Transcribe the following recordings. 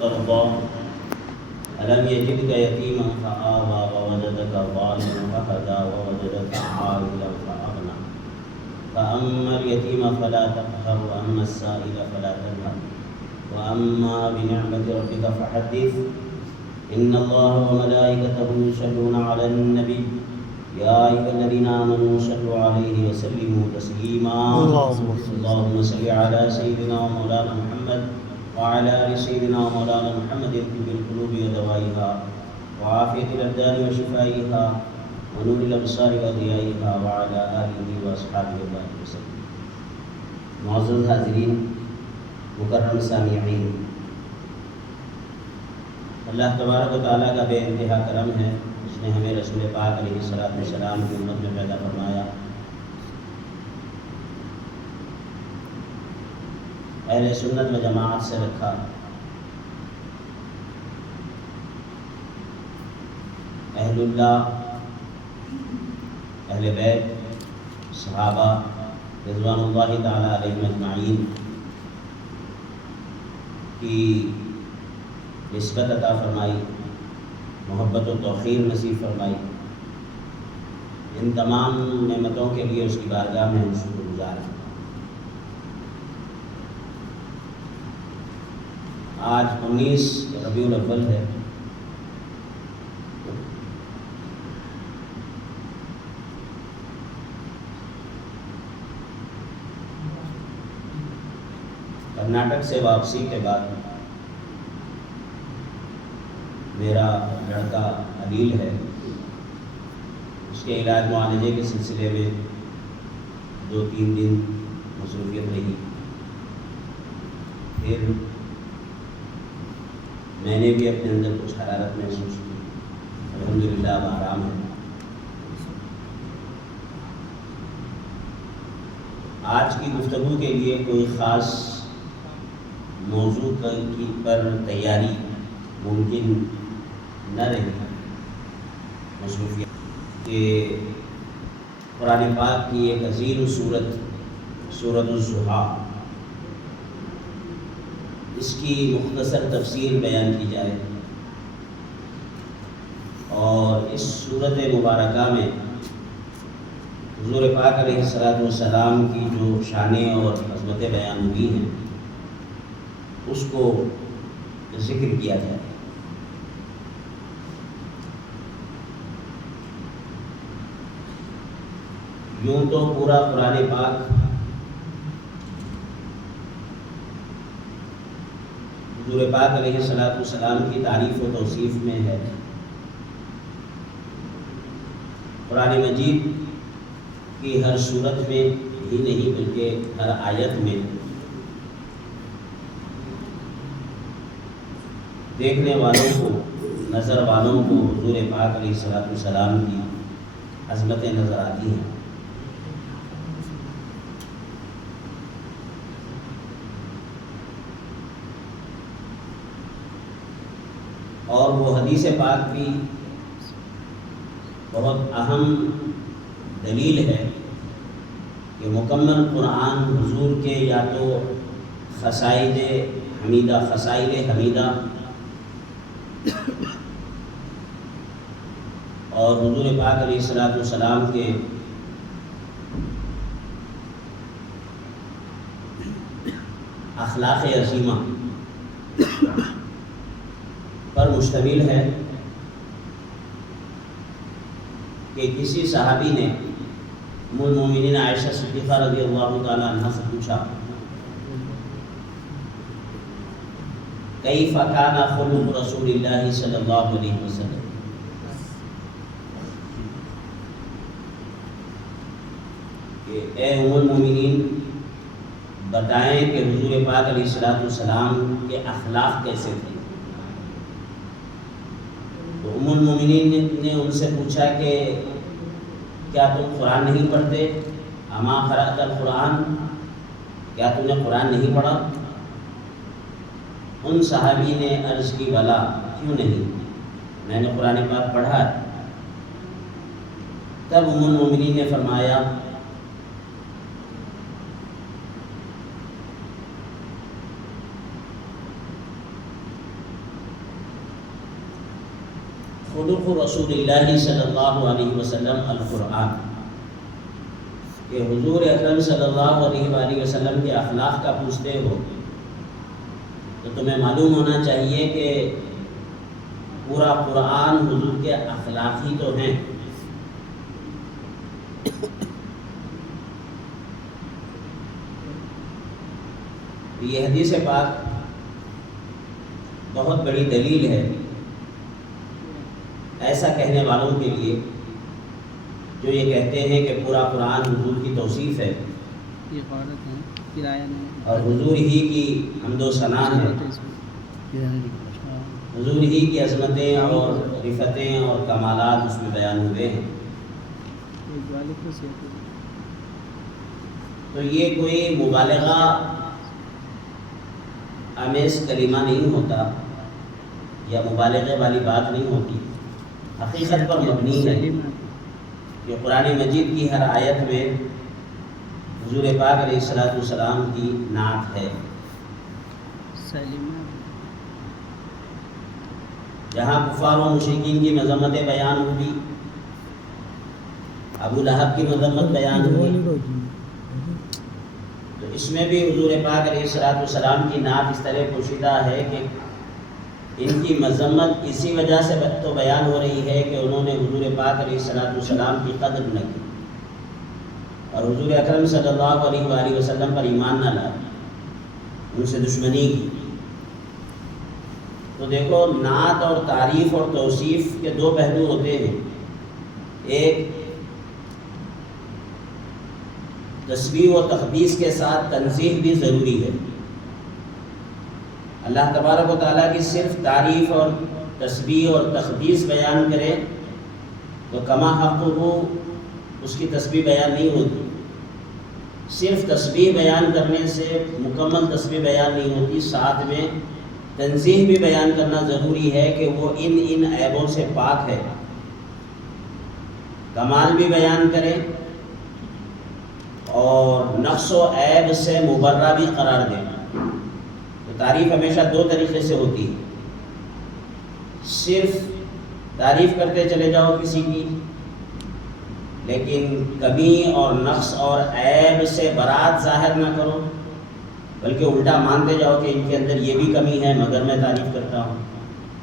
ترضى ألم يجدك يتيما فآوى ووجدك ضالا فهدى ووجدك عائلا فأغنى فأما اليتيم فلا تقهر وأما السائل فلا تنهر وأما بنعمة ربك فحدث إن الله وملائكته يصلون على النبي يا أيها الذين آمنوا صلوا عليه وسلموا تسليما اللهم صل على سيدنا ومولانا محمد وعلى آل سيدنا ومولانا محمد طب القلوب ودوائها وعافية الأبدان وشفائها ونور الأبصار وضيائها وعلى آله وأصحابه وسلم. معزز حاضرین، مکرم سامعین، اللہ تبارک و تعالیٰ کا بے انتہا کرم ہے، اس نے ہمیں رسول پاک علیہ الصلوۃ والسلام کی امت میں پیدا فرمایا، اہل سنت و جماعت سے رکھا، اہل اللہ، اہل بیت، صحابہ رضوان اللہ تعالیٰ علیہم اجمعین کی نسبت عطا فرمائی، محبت و توقیر نصیب فرمائی. ان تمام نعمتوں کے لیے اس کی بارگاہ میں ہم شکر گزار ہیں. آج 19 ربیع الاول ہے. کرناٹک سے واپسی کے بعد میرا لڑکا علیل ہے، اس کے علاج معالجے کے سلسلے میں 2-3 دن مصروفیت رہی. پھر میں نے بھی اپنے اندر کچھ حرارت محسوس کی. الحمدللہ اب آرام ہے. آج کی گفتگو کے لیے کوئی خاص موضوع پر تیاری ممکن نہ رہی. مصروفیت کہ قرآن پاک کی ایک عظیم سورۃ الضحیٰ، اس کی مختصر تفسیر بیان کی جائے، اور اس سورۃ مبارکہ میں حضور پاک علیہ السلام کی جو شانیں اور عظمتیں بیان ہوئی ہیں اس کو ذکر کیا جائے. یوں تو پورا قرآن پاک حضور پاک علیہ السلام کی تعریف و توصیف میں ہے. قرآن مجید کی ہر صورت میں ہی نہیں بلکہ ہر آیت میں دیکھنے والوں کو، نظر والوں کو حضور پاک علیہ السلام کی عظمتیں نظر آتی ہیں. اور وہ حدیث پاک بھی بہت اہم دلیل ہے کہ مکمل قرآن حضور کے یا تو خصائل حمیدہ اور حضور پاک علیہ السلام کے اخلاق عظیمہ پر مشتمل ہے کہ کسی صحابی نے ام المومنین عائشہ صدیقہ رضی اللہ تعالیٰ عنہ سے پوچھا کیف کان خلق رسول اللہ صلی اللہ علیہ وسلم، کہ اے ام المومنین بتائیں کہ حضور پاک علیہ السلام کے اخلاق کیسے تھے. تو ام المومنین نے ان سے پوچھا کہ کیا تم قرآن نہیں پڑھتے؟ اما قرأت القرآن، کیا تم نے قرآن نہیں پڑھا؟ ان صحابی نے عرض کی بلا، کیوں نہیں، میں نے قرآن پاک پڑھا. تب ام المومنین نے فرمایا خلق رسول اللہ صلی اللہ علیہ وسلم القرآن، کہ حضور اکرم صلی اللہ علیہ وآلہ وسلم کے اخلاق کا پوچھتے ہو تو تمہیں معلوم ہونا چاہیے کہ پورا قرآن حضور کے اخلاق ہی تو ہیں۔ یہ حدیث پاک بہت بڑی دلیل ہے ایسا کہنے والوں کے لیے جو یہ کہتے ہیں کہ پورا قرآن حضور کی توصیف ہے اور حضور ہی کی حمد و ثنا ہے، حضور ہی کی عظمتیں اور رفتیں اور کمالات اس میں بیان ہوئے ہیں۔ تو یہ کوئی مبالغہ آمیز کلمہ نہیں ہوتا یا مبالغے والی بات نہیں ہوتی، حقیقت پر مبنی ہے کہ قرآن مجید کی ہر آیت میں حضور پاک علیہ السلام کی نعت ہے۔ جہاں کفار و مشرکین کی مذمتیں بیان ہوئی، ابو لہب کی مذمت بیان ہوئی، تو اس میں بھی حضور پاک علیہ السلام کی نعت اس طرح پوشیدہ ہے کہ ان کی مذمت اسی وجہ سے تو بیان ہو رہی ہے کہ انہوں نے حضور پاک علیہ السلام کی قدر نہ کی اور حضور اکرم صلی اللہ علیہ وآلہ وسلم پر ایمان نہ لائے، ان سے دشمنی کی۔ تو دیکھو، نعت اور تعریف اور توصیف کے دو پہلو ہوتے ہیں، ایک تسبیح و تقدیس کے ساتھ تنزیہ بھی ضروری ہے۔ اللہ تبارک و تعالیٰ کی صرف تعریف اور تسبیح اور تقدیس بیان کرے تو کما حق ہو اس کی تسبیح بیان نہیں ہوتی۔ صرف تسبیح بیان کرنے سے مکمل تسبیح بیان نہیں ہوتی، ساتھ میں تنزیہ بھی بیان کرنا ضروری ہے کہ وہ ان عیبوں سے پاک ہے، کمال بھی بیان کرے اور نقص و عیب سے مبرہ بھی قرار دے۔ تو تعریف ہمیشہ دو طریقے سے ہوتی ہے، صرف تعریف کرتے چلے جاؤ کسی کی لیکن کمی اور نقص اور عیب سے برات ظاہر نہ کرو، بلکہ الٹا مانتے جاؤ کہ ان کے اندر یہ بھی کمی ہے مگر میں تعریف کرتا ہوں،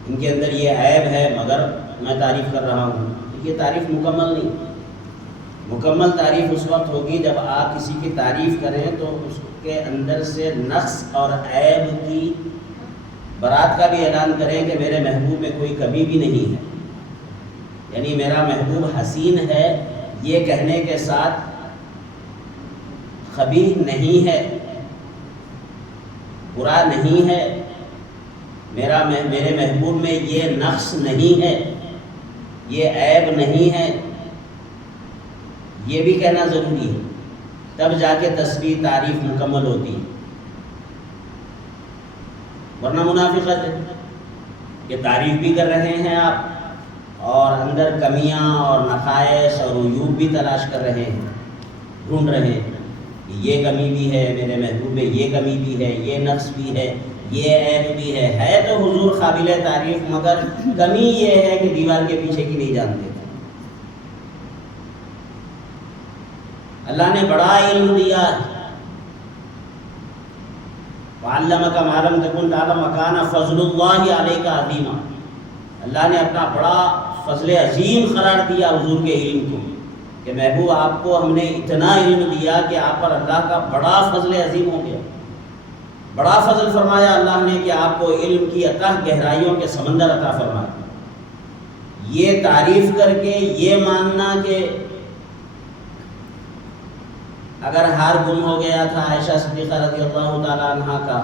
ان کے اندر یہ عیب ہے مگر میں تعریف کر رہا ہوں۔ یہ تعریف مکمل نہیں۔ مکمل تعریف اس وقت ہوگی جب آپ کسی کی تعریف کریں تو اس کے اندر سے نقص اور عیب کی برات کا بھی اعلان کریں کہ میرے محبوب میں کوئی کمی بھی نہیں ہے، یعنی میرا محبوب حسین ہے، یہ کہنے کے ساتھ خبیث نہیں ہے، برا نہیں ہے، میرے محبوب میں یہ نقص نہیں ہے، یہ عیب نہیں ہے، یہ بھی کہنا ضروری ہے، تب جا کے تسبیح تعریف مکمل ہوتی ہے۔ ورنہ منافقت ہے کہ تعریف بھی کر رہے ہیں آپ اور اندر کمیاں اور نقائص اور عیوب بھی تلاش کر رہے ہیں، ڈھونڈ رہے ہیں کہ یہ کمی بھی ہے میرے محبوب میں، یہ کمی بھی ہے، یہ نقص بھی ہے، یہ عیب بھی ہے تو حضور قابل تعریف، مگر کمی یہ ہے کہ دیوار کے پیچھے کی نہیں جانتے۔ اللہ نے بڑا علم دیا ہے، وَعَلَّمَكَ مَا لَمْ تَكُنْ تَعْلَمُ وَكَانَ فَضْلُ اللَّهِ عَلَيْكَ عَظِيمًا۔ اللہ نے اپنا بڑا فضل عظیم قرار دیا حضور کے علم کو کہ محبوب آپ کو ہم نے اتنا علم دیا کہ آپ پر اللہ کا بڑا فضل عظیم ہو گیا، بڑا فضل فرمایا اللہ نے کہ آپ کو علم کی اتح گہرائیوں کے سمندر عطا فرمایا۔ یہ تعریف کر کے یہ ماننا کہ اگر ہار گم ہو گیا تھا عائشہ صدیقہ رضی اللہ تعالیٰ عنہ کا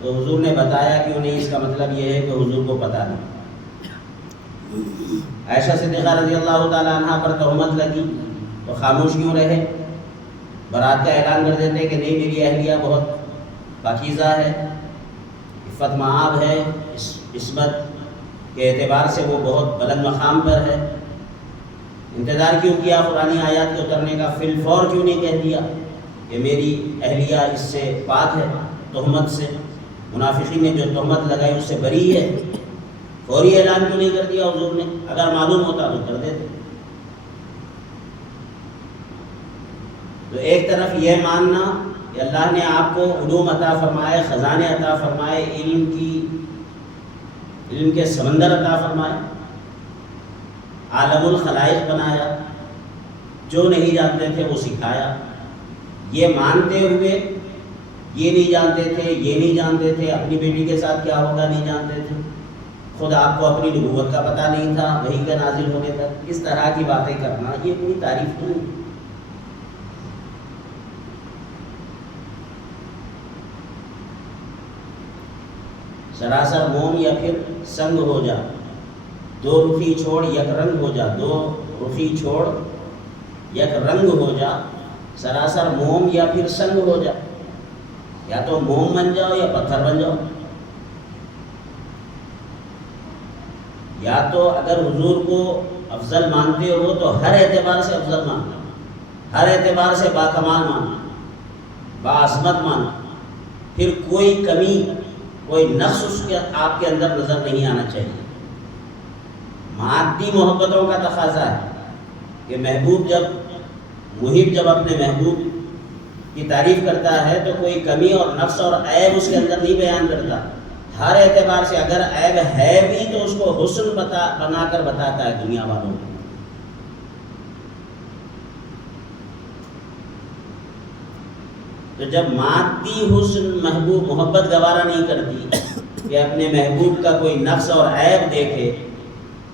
تو حضور نے بتایا کیوں نہیں، اس کا مطلب یہ ہے کہ حضور کو پتہ نہیں۔ عائشہ صدیقہ رضی اللہ تعالیٰ عنہ پر تہمت لگی تو خاموش کیوں رہے؟ برات کا اعلان کر دیتے کہ نہیں، میری اہلیہ بہت پاکیزہ ہے، عفت معاب ہے، عصمت کے اعتبار سے وہ بہت بلند مقام پر ہے۔ انتظار کیوں کیا قرآن آیات کے اترنے کا؟ فی الفور کیوں نہیں کہہ دیا کہ میری اہلیہ اس سے پاک ہے، تہمت سے، منافقین نے جو تہمت لگائی اس سے بری ہے؟ فوری اعلان کیوں نہیں کر دیا حضور نے؟ اگر معلوم ہوتا تو کر دیتے۔ تو ایک طرف یہ ماننا کہ اللہ نے آپ کو علوم عطا فرمائے، خزانے عطا فرمائے، علم کے سمندر عطا فرمائے، عالم الخلائق بنایا، جو نہیں جانتے تھے وہ سکھایا، یہ مانتے ہوئے یہ نہیں جانتے تھے، یہ نہیں جانتے تھے، اپنی بیٹی کے ساتھ کیا ہوگا نہیں جانتے تھے، خود آپ کو اپنی نبوت کا پتہ نہیں تھا وحی کا نازل ہونے تک، اس طرح کی باتیں کرنا یہ کوئی تعریف نہیں۔ سراسر موم یا پھر سنگ ہو جا، دو رخی چھوڑ یک رنگ ہو جا، دو رخی چھوڑ یک رنگ ہو جا، سراسر موم یا پھر سنگ ہو جا، یا تو موم بن جاؤ یا پتھر بن جاؤ۔ یا تو اگر حضور کو افضل مانتے ہو تو ہر اعتبار سے افضل ماننا، ہر اعتبار سے باکمال ماننا، باعظمت ماننا، پھر کوئی کمی کوئی نقص اس کے آپ کے اندر نظر نہیں آنا چاہیے۔ مادی محبتوں کا تقاضا ہے کہ محبوب جب اپنے محبوب کی تعریف کرتا ہے تو کوئی کمی اور نقص اور عیب اس کے اندر نہیں بیان کرتا، ہر اعتبار سے اگر عیب ہے بھی تو اس کو حسن بنا کر بتاتا ہے دنیا والوں کو۔ تو جب مادی حسن محبت گوارا نہیں کرتی کہ اپنے محبوب کا کوئی نقص اور عیب دیکھے،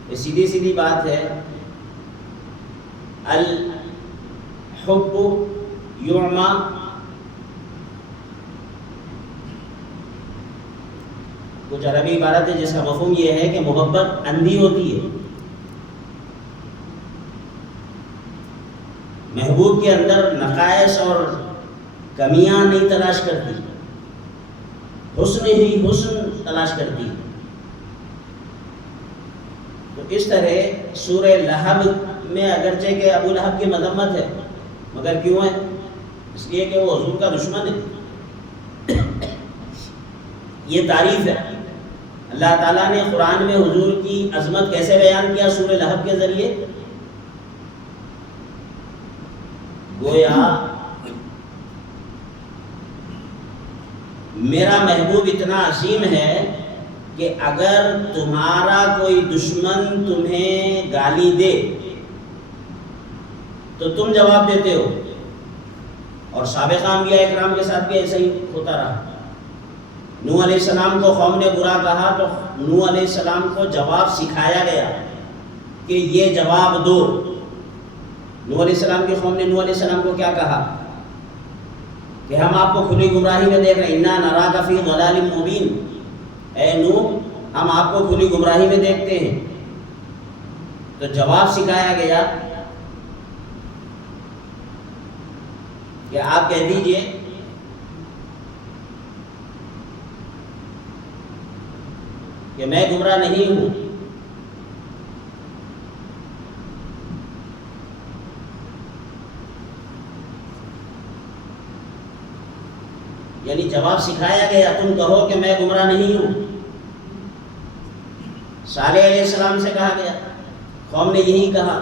یہ سیدھی سیدھی بات ہے۔ الحب یعمی، کچھ عربی عبارت ہے جس کا مفہوم یہ ہے کہ محبت اندھی ہوتی ہے، محبوب کے اندر نقائص اور کمیاں نہیں تلاش کرتی، حسن ہی حسن تلاش کرتی۔ تو اس طرح سورہ لہب میں اگرچہ کہ ابو لہب کی مذمت ہے، مگر کیوں ہے؟ اس لیے کہ وہ حضور کا دشمن ہے۔ یہ تعریف ہے۔ اللہ تعالیٰ نے قرآن میں حضور کی عظمت کیسے بیان کیا؟ سورہ لہب کے ذریعے، گویا میرا محبوب اتنا عظیم ہے کہ اگر تمہارا کوئی دشمن تمہیں گالی دے تو تم جواب دیتے ہو، اور سابقہ انبیاء اکرام کے ساتھ بھی ایسا ہی ہوتا رہا۔ نوح علیہ السلام کو قوم نے برا کہا تو نوح علیہ السلام کو جواب سکھایا گیا کہ یہ جواب دو۔ نوح علیہ السلام کی قوم نے نوح علیہ السلام کو کیا کہا کہ ہم آپ کو کھلی گمراہی میں دیکھ رہے ہیں، اِنَّا نَرَاكَ فِي ضَلَالٍ مُبِينٍ، اے نوح ہم آپ کو کھلی گمراہی میں دیکھتے ہیں۔ تو جواب سکھایا گیا کہ آپ کہہ دیجئے کہ میں گمراہ نہیں ہوں۔ یعنی جواب سکھایا گیا، تم کہو کہ میں گمراہ نہیں ہوں۔ صالح علیہ السلام سے کہا گیا، قوم نے یہی کہا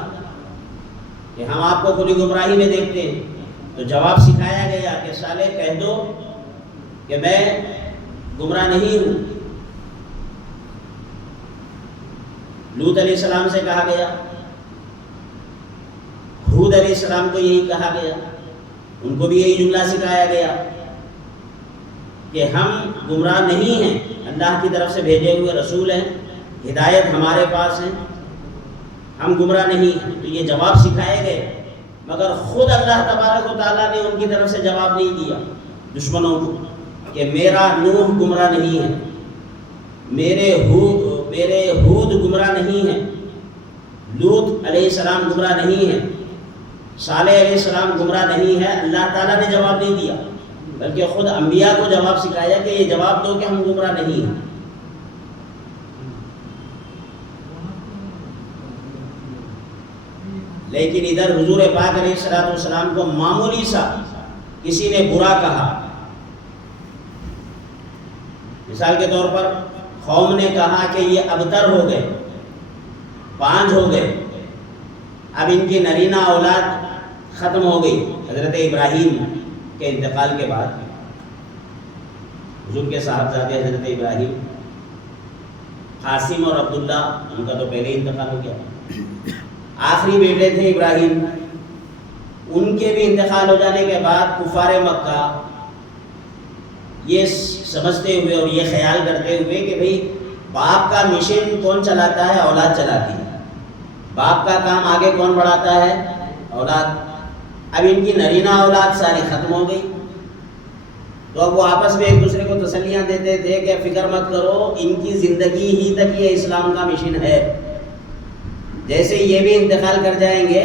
کہ ہم آپ کو کھلی گمراہی میں دیکھتے ہیں، تو جواب سکھایا گیا کہ صالح کہہ دو کہ میں گمراہ نہیں ہوں۔ لوط علیہ السلام سے کہا گیا، ہود علیہ السلام کو یہی کہا گیا، ان کو بھی یہی جملہ سکھایا گیا کہ ہم گمراہ نہیں ہیں، اللہ کی طرف سے بھیجے ہوئے رسول ہیں، ہدایت ہمارے پاس ہے، ہم گمراہ نہیں ہیں۔ تو یہ جواب سکھائے گئے، مگر خود اللہ تبارک و تعالیٰ نے ان کی طرف سے جواب نہیں دیا دشمنوں کو کہ میرا نوح گمراہ نہیں ہے، میرے ہود گمراہ نہیں ہے، لوط علیہ السلام گمراہ نہیں ہے، صالح علیہ السلام گمراہ نہیں ہے۔ اللہ تعالیٰ نے جواب نہیں دیا، بلکہ خود انبیاء کو جواب سکھایا کہ یہ جواب دو کہ ہم گمراہ نہیں ہیں۔ لیکن ادھر حضور پاک علیہ السلام کو معمولی سا کسی نے برا کہا، مثال کے طور پر قوم نے کہا کہ یہ ابتر ہو گئے، بانجھ ہو گئے، اب ان کی نرینہ اولاد ختم ہو گئی۔ حضرت ابراہیم کے انتقال کے بعد حضور کے صاحبزادے حضرت ابراہیم، قاسم اور عبداللہ، ان کا تو پہلے ہی انتقال ہو گیا، آخری بیٹے تھے ابراہیم، ان کے بھی انتقال ہو جانے کے بعد کفار مکہ یہ سمجھتے ہوئے اور یہ خیال کرتے ہوئے کہ بھئی باپ کا مشن کون چلاتا ہے؟ اولاد چلاتی ہے۔ باپ کا کام آگے کون بڑھاتا ہے؟ اولاد۔ اب ان کی نرینہ اولاد ساری ختم ہو گئی، تو اب وہ آپس میں ایک دوسرے کو تسلیاں دیتے تھے کہ فکر مت کرو، ان کی زندگی ہی تک یہ اسلام کا مشن ہے، جیسے یہ بھی انتقال کر جائیں گے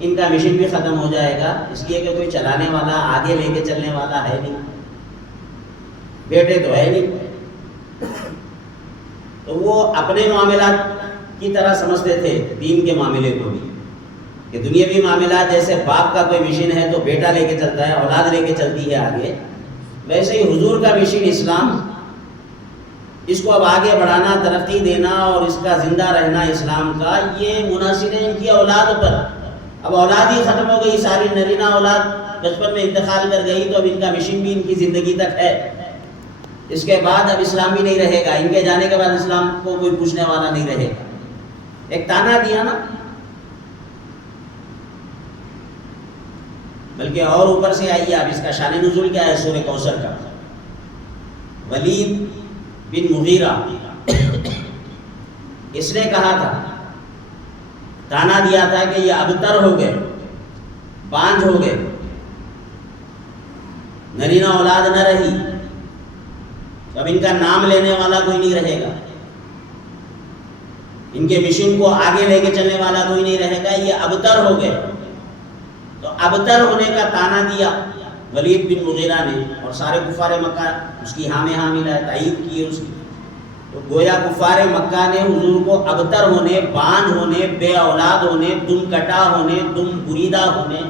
ان کا مشن بھی ختم ہو جائے گا، اس لیے کہ کوئی چلانے والا، آگے لے کے چلنے والا ہے نہیں، بیٹے تو ہے نہیں۔ تو وہ اپنے معاملات کی طرح سمجھتے تھے دین کے معاملے کو بھی، کہ دنیاوی معاملات جیسے باپ کا کوئی مشن ہے تو بیٹا لے کے چلتا ہے، اولاد لے کے چلتی ہے آگے، ویسے ہی حضور کا مشن اسلام، اس کو اب آگے بڑھانا، ترقی دینا اور اس کا زندہ رہنا اسلام کا، یہ منحصر ہے ان کی اولاد پر۔ اب اولاد ہی ختم ہو گئی، ساری نرینہ اولاد بچپن میں انتقال کر گئی، تو اب ان کا مشن بھی ان کی زندگی تک ہے، اس کے بعد اب اسلام بھی نہیں رہے گا، ان کے جانے کے بعد اسلام کو کوئی پوچھنے والا نہیں رہے گا۔ ایک تانا دیا نا، بلکہ اور اوپر سے آئیے اب اس کا شان نزول کیا ہے سورہ کوثر کا۔ ولید بن مغیرہ اس نے کہا تھا، تانا دیا تھا کہ یہ ابتر ہو گئے، بانجھ ہو گئے، نرینہ اولاد نہ رہی، اب ان کا نام لینے والا کوئی نہیں رہے گا، ان کے مشن کو آگے لے کے چلنے والا کوئی نہیں رہے گا، یہ ابتر ہو گئے۔ تو ابتر ہونے کا تانا دیا ولید بن مغیرہ نے، اور سارے کفار مکہ اس کی ہاں میں ہاں ملا، تائید کی اس کی۔ تو گویا کفار مکہ نے حضور کو ابتر ہونے، بانجھ ہونے، بے اولاد ہونے، دم کٹا ہونے، دم بریدہ ہونے،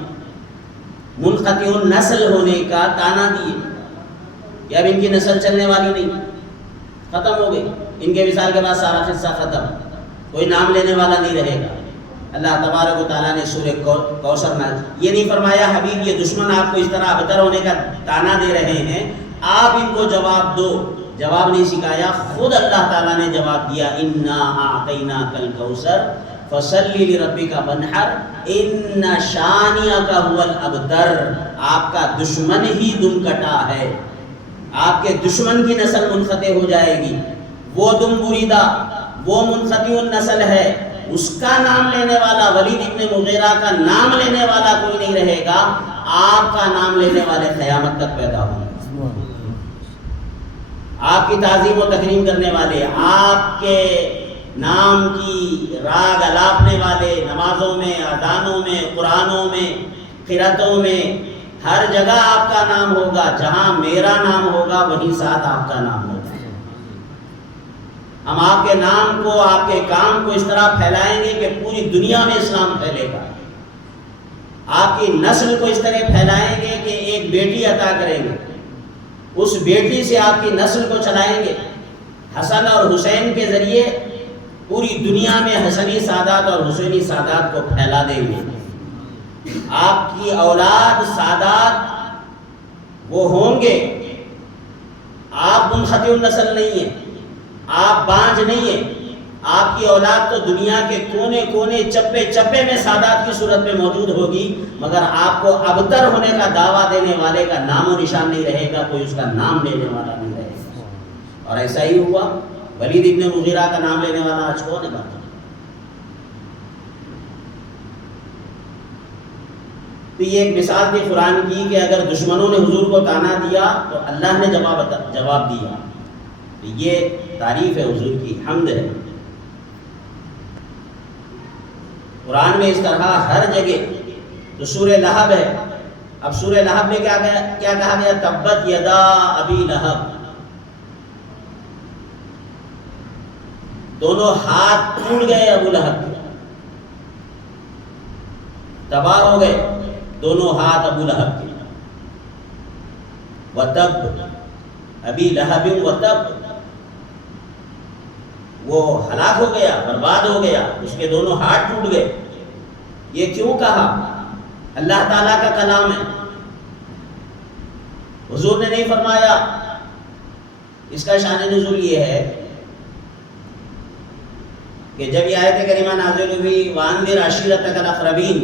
منقطع النسل ہونے کا تانا دیے کہ اب ان کی نسل چلنے والی نہیں، ختم ہو گئی، ان کے وصال کے بعد سارا قصہ ختم، کوئی نام لینے والا نہیں رہے گا۔ اللہ تبارک و تعالیٰ نے سورہ کوثر میں یہ نہیں فرمایا حبیب یہ دشمن آپ کو اس طرح ابتر ہونے کا تانا دے رہے ہیں، آپ ان کو جواب دو، جواب نہیں سکھایا، خود اللہ تعالیٰ نے جواب دیا، انا اعطیناک الکوثر فصلی لربک وانحر ان شانئک هو الابتر، آپ کا دشمن ہی دم کٹا ہے، آپ کے دشمن کی نسل منقطع ہو جائے گی، وہ دم بریدہ، وہ منقطع النسل ہے، اس کا نام لینے والا، ولید ابن مغیرہ کا نام لینے والا کوئی نہیں رہے گا، آپ کا نام لینے والے قیامت تک پیدا ہوں گے، آپ کی تعظیم و تکریم کرنے والے، آپ کے نام کی راگ الاپنے والے، نمازوں میں، اذانوں میں، قرآنوں میں، قراتوں میں، ہر جگہ آپ کا نام ہوگا، جہاں میرا نام ہوگا وہیں ساتھ آپ کا نام ہوگا۔ ہم آپ کے نام کو، آپ کے کام کو اس طرح پھیلائیں گے کہ پوری دنیا میں اسلام پھیلے گا، آپ کی نسل کو اس طرح پھیلائیں گے کہ ایک بیٹی عطا کریں گے، اس بیٹی سے آپ کی نسل کو چلائیں گے، حسن اور حسین کے ذریعے پوری دنیا میں حسنی سادات اور حسینی سادات کو پھیلا دیں گے۔ آپ کی اولاد سادات وہ ہوں گے، آپ منقطع النسل نہیں ہیں، آپ بانجھ نہیں ہیں، آپ کی اولاد تو دنیا کے کونے کونے، چپے چپے میں سادات کی صورت میں موجود ہوگی، مگر آپ کو ابتر ہونے کا دعویٰ دینے والے کا نام و نشان نہیں رہے گا، کوئی اس کا نام لینے والا نہیں رہے گا۔ اور ایسا ہی ہوا، ولید ابن مغیرہ کا نام لینے والا آج کون ہے؟ تو یہ ایک مثال تھی قرآن کی کہ اگر دشمنوں نے حضور کو تانا دیا تو اللہ نے جواب دیا۔ یہ تعریف ہے حضور کی، حمد ہے۔ قرآن میں اس طرح ہر جگہ، تو سورہ لہب ہے، اب سورہ لہب میں کیا کہا گیا؟ تبت یدا ابی لہب، دونوں ہاتھ ٹوٹ گئے ابو لہب کے، تباہ ہو گئے دونوں ہاتھ ابو لہب کے۔ وتب ابی لہب وتب، وہ ہلاک ہو گیا، برباد ہو گیا، اس کے دونوں ہاتھ ٹوٹ گئے۔ یہ کیوں کہا؟ اللہ تعالیٰ کا کلام ہے، حضور نے نہیں فرمایا۔ اس کا شان نزول یہ ہے کہ جب یہ آیت کریمہ نازل ہوئی وَأَنذِرْ عَشِيرَتَكَ الْأَقْرَبِينَ،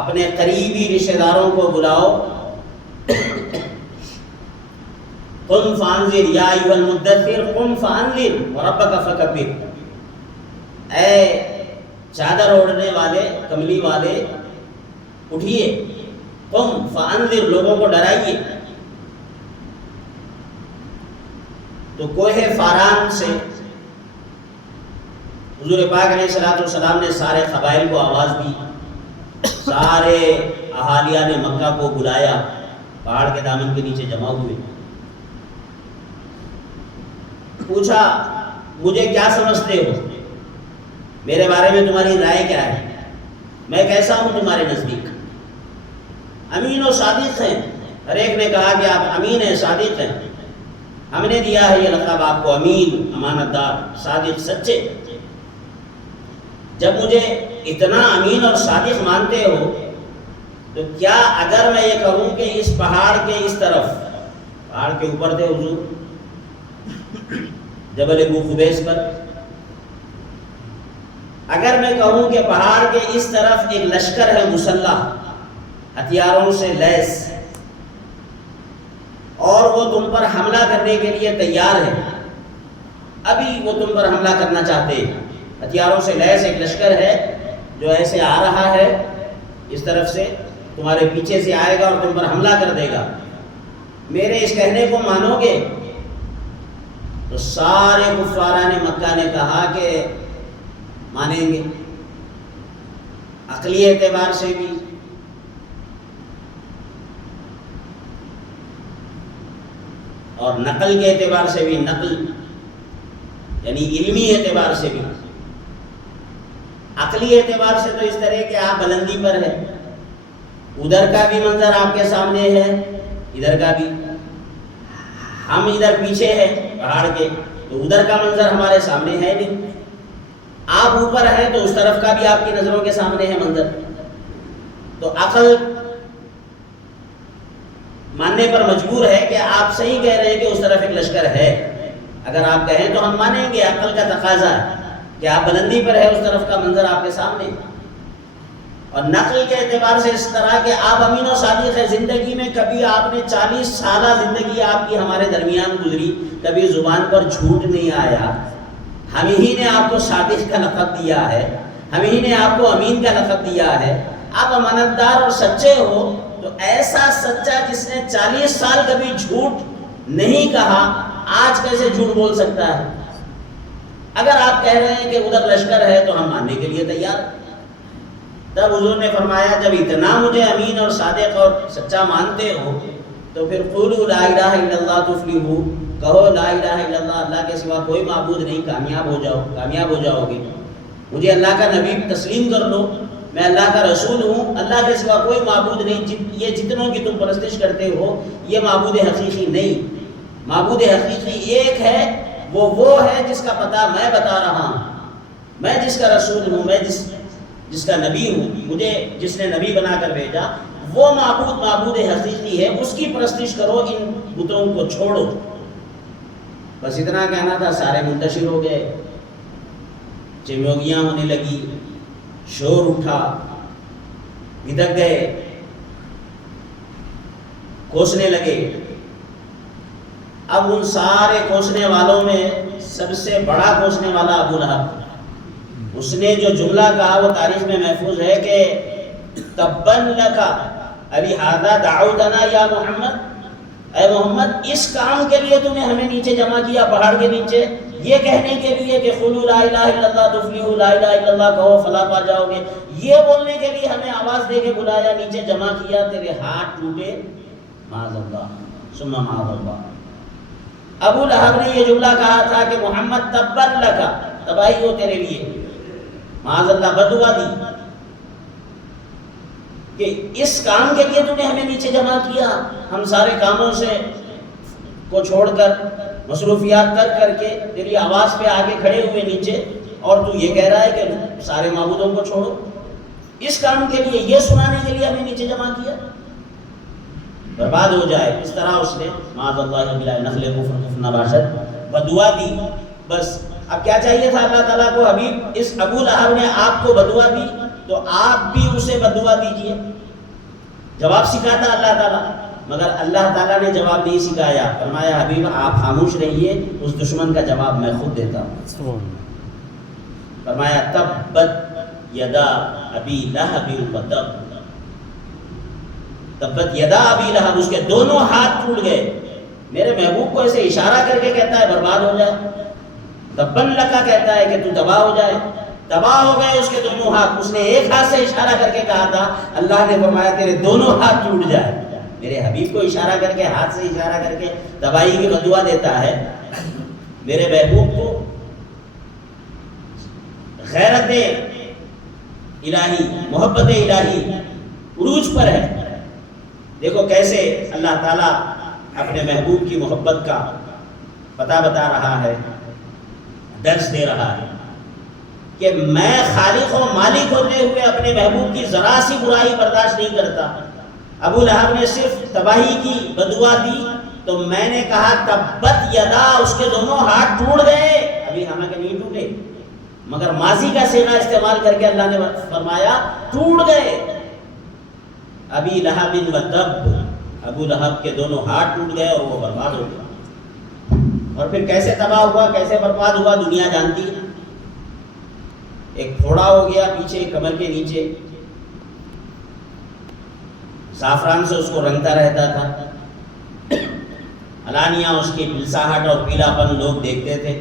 اپنے قریبی رشتہ داروں کو بلاؤ، قُمْ فَأَنذِرْ یا ایھا المدثر قُمْ فَأَنذِرْ وَرَبَّكَ فَکَبِّرْ، اے چادر اوڑھنے والے، کملی والے، اٹھیے، قُمْ فَأَنذِرْ، لوگوں کو ڈرائیے۔ تو کوہ فاران سے حضور پاک علیہ السلام نے سارے قبائل کو آواز دی، سارے اہالیان مکہ کو بلایا، پہاڑ کے دامن کے نیچے جمع ہوئے، پوچھا مجھے کیا سمجھتے ہو، میرے بارے میں تمہاری رائے کیا ہے، میں کیسا ہوں تمہارے نزدیک؟ امین و صادق ہیں۔ ہر ایک نے کہا کہ آپ امین ہیں، صادق ہیں، ہم نے دیا ہے یہ لقب آپ کو، امین، امانت دار، صادق، سچے۔ جب مجھے اتنا امین اور صادق مانتے ہو تو کیا اگر میں یہ کہوں کہ اس پہاڑ کے اس طرف، پہاڑ کے اوپر تھے حضور جبل ابو قبیس پر، اگر میں کہوں کہ پہاڑ کے اس طرف ایک لشکر ہے مسلح، ہتھیاروں سے لیس، اور وہ تم پر حملہ کرنے کے لیے تیار ہے، ابھی وہ تم پر حملہ کرنا چاہتے ہیں، ہتھیاروں سے لیس ایک لشکر ہے جو ایسے آ رہا ہے، اس طرف سے تمہارے پیچھے سے آئے گا اور تم پر حملہ کر دے گا، میرے اس کہنے کو مانو گے؟ تو سارے کفاران مکہ نے کہا کہ مانیں گے، عقلی اعتبار سے بھی اور نقل کے اعتبار سے بھی، نقل یعنی علمی اعتبار سے بھی۔ عقلی اعتبار سے تو اس طرح کہ آپ بلندی پر ہیں، ادھر کا بھی منظر آپ کے سامنے ہے، ادھر کا بھی، ہم ادھر پیچھے ہیں پہاڑ کے، تو ادھر کا منظر ہمارے سامنے ہے نہیں، آپ اوپر ہیں تو اس طرف کا بھی آپ کی نظروں کے سامنے ہے منظر، تو عقل ماننے پر مجبور ہے کہ آپ صحیح کہہ رہے ہیں کہ اس طرف ایک لشکر ہے، اگر آپ کہیں تو ہم مانیں گے، عقل کا تقاضا ہے کہ آپ بلندی پر ہے، اس طرف کا منظر آپ کے سامنے، اور نقل کے اعتبار سے اس طرح کہ آپ امین و صادق ہے، زندگی میں کبھی آپ نے 40 سالہ زندگی آپ کی ہمارے درمیان گزری، کبھی زبان پر جھوٹ نہیں آیا، ہم ہی نے آپ کو صادق کا لقب دیا ہے، ہم ہی نے آپ کو امین کا لقب دیا ہے، آپ امانت دار اور سچے ہو، تو ایسا سچا جس نے 40 سال کبھی جھوٹ نہیں کہا، آج کیسے جھوٹ بول سکتا ہے؟ اگر آپ کہہ رہے ہیں کہ ادھر لشکر ہے تو ہم ماننے کے لیے تیار۔ تب حضور نے فرمایا جب اتنا مجھے امین اور صادق اور سچا مانتے ہو تو پھر قولوا لا الہ الا اللہ تفلحوا، کہو لا الہ الا اللہ، اللہ کے سوا کوئی معبود نہیں، کامیاب ہو جاؤ گے، مجھے اللہ کا نبی تسلیم کر لو، میں اللہ کا رسول ہوں، اللہ کے سوا کوئی معبود نہیں، یہ جتنوں کی تم پرستش کرتے ہو یہ معبود حقیقی نہیں، معبود حقیقی ایک ہے، وہ ہے جس کا پتہ میں بتا رہا ہوں، میں جس کا رسول ہوں، میں جس کا نبی ہوں، مجھے جس نے نبی بنا کر بھیجا، وہ معبود حقیقی ہے، اس کی پرستش کرو، ان بتوں کو چھوڑو۔ بس اتنا کہنا تھا، سارے منتشر ہو گئے، چمیوگیاں ہونے لگی، شور اٹھا، بھدک گئے، کوسنے لگے۔ اب ان سارے کوسنے والوں میں سب سے بڑا کوسنے والا ابو لہب، اس نے جو جملہ کہا وہ تاریخ میں محفوظ ہے کہ تبن لکا الہذا دعوتنا یا محمد، اے محمد اس کام کے لیے تم نے ہمیں نیچے جمع کیا پہاڑ کے نیچے، یہ کہنے کے لیے کہ قولوا لا الہ الا اللہ تفلحوا، لا الہ الا اللہ کہو فلاح پا جاؤ گے، یہ بولنے کے لیے ہمیں آواز دے کے بلایا، نیچے جمع کیا، تیرے ہاتھ ٹوٹے، معاذ اللہ ثم معاذ اللہ۔ ابو لہب نے یہ جملہ کہا تھا کہ محمد تبن لکا، تباہی ہو تیرے لیے، معاذ اللہ، بددعا دی کہ اس کام کے لیے تم نے ہمیں نیچے جمع کیا، ہم سارے کاموں سے کو چھوڑ کر مصروفیات ترک کر کے تیری آواز پہ آگے کھڑے ہوئے نیچے، اور تو یہ کہہ رہا ہے کہ سارے معبودوں کو چھوڑو. اس کام کے لیے، یہ سنانے کے لیے ہمیں نیچے جمع کیا، برباد ہو جائے. اس طرح اس نے معاذ اللہ بلا نخل کفر کفر نباشت بدعا دی. بس اب کیا چاہیے تھا اللہ تعالیٰ کو؟ حبیب اس ابو لہب نے آپ کو بدعا دی تو آپ بھی اسے بدعا دیجئے. جواب سکھاتا اللہ تعالیٰ، مگر اللہ تعالیٰ نے جواب نہیں سکھایا. فرمایا حبیب آپ خاموش رہیے، اس دشمن کا جواب میں خود دیتا ہوں. فرمایا تبت یدا ابی لہب و تب، تبت یدا ابی لہب، اس کے دونوں ہاتھ ٹوٹ گئے. میرے محبوب کو ایسے اشارہ کر کے کہتا ہے برباد ہو جائے. تبن لکا کہتا ہے کہ تو تباہ ہو جائے. تباہ ہو گئے اس کے دونوں ہاتھ. اس نے ایک ہاتھ سے اشارہ کر کے کہا تھا، اللہ نے فرمایا تیرے دونوں ہاتھ ٹوٹ جائے. میرے حبیب کو اشارہ کر کے، ہاتھ سے اشارہ کر کے تباہی کی بدعا دیتا ہے. میرے محبوب کو غیرت الہی، محبت الہی عروج پر ہے. دیکھو کیسے اللہ تعالیٰ اپنے محبوب کی محبت کا پتہ بتا رہا ہے، درس دے رہا ہے کہ میں خالق و مالک ہوتے ہوئے اپنے محبوب کی ذرا سی برائی برداشت نہیں کرتا. ابو لہب نے صرف تباہی کی بدعا دی تو میں نے کہا تبت یدا، اس کے دونوں ہاتھ ٹوٹ گئے. ابھی حالانکہ نہیں ٹوٹے، مگر ماضی کا صیغہ استعمال کر کے اللہ نے فرمایا ٹوٹ گئے. ابی لہب و تب، ابو لہب کے دونوں ہاتھ ٹوٹ گئے اور وہ برباد ہو گیا. اور پھر کیسے تباہ ہوا، کیسے برباد ہوا، دنیا جانتی ہے. ایک پھوڑا ہو گیا پیچھے کمر کے نیچے، زعفران سے اس کو رنگتا رہتا تھا. علانیہ اس کی پلساہٹ اور پیلاپن لوگ دیکھتے تھے.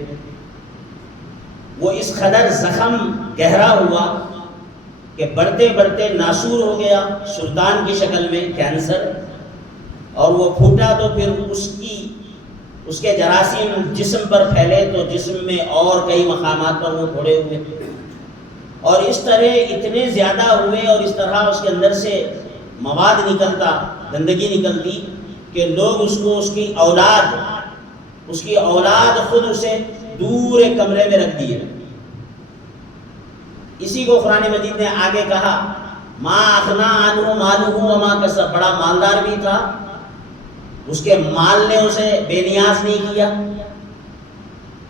وہ اس قدر زخم گہرا ہوا کہ بڑھتے بڑھتے ناسور ہو گیا، سلطان کی شکل میں کینسر. اور وہ پھوٹا تو پھر اس کے جراثیم جسم پر پھیلے تو جسم میں اور کئی مقامات پر وہ پھوڑے ہوئے. اور اس طرح اتنے زیادہ ہوئے اور اس طرح اس کے اندر سے مواد نکلتا، گندگی نکلتی کہ لوگ اس کو اس کی اولاد خود اسے دور ایک کمرے میں رکھ دیے. اسی کو قرآن مجید نے آگے کہا ما اغنا عنہ مالہ وما کسب، بڑا مالدار بھی تھا، اس کے مال نے اسے بے نیاز نہیں کیا.